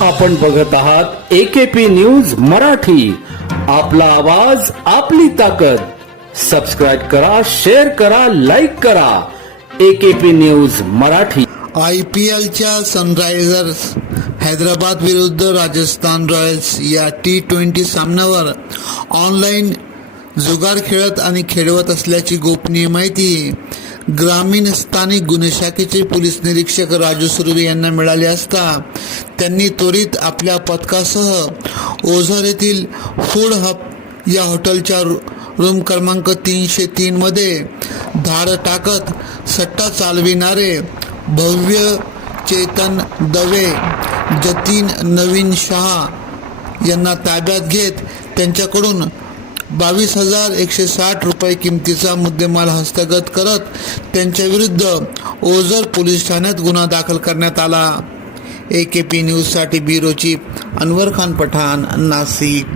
आपण बघत आहात एकेपी न्यूज मराठी. आपला आवाज आपली ताकद. सबस्क्राईब करा शेअर करा लाईक करा. AKP news Marathi. I P एलच्या सनरायझर्स हैदराबाद विरुद्ध राजस्थान रॉयल्स या टी ट्वेंटी सामन्यावर ऑनलाईन जुगार खेळत आणि खेळवत असल्याची गोपनीय माहिती ग्रामीण स्थानिक गुन्हे शाखेचे पोलीस निरीक्षक राजू सुर्वे यांना मिळाले असता त्यांनी त्वरित आपल्या पथकासह ओझर येथील फूड हब या हॉटेलच्या रू- रूम क्रमांक तीनशे तीनमध्ये धाड टाकत सट्टा चालविणारे भव्य चेतन दवे जतीन नवीन शहा यांना ताब्यात घेत त्यांच्याकडून बावीस हजार एकशे साठ रुपये किमतीचा मुद्देमाल हस्तगत करत त्यांच्याविरुद्ध ओझर पोलीस ठाण्यात गुन्हा दाखल करण्यात आला. ए के पी न्यूजसाठी ब्युरोची अनवर खान पठाण नाशिक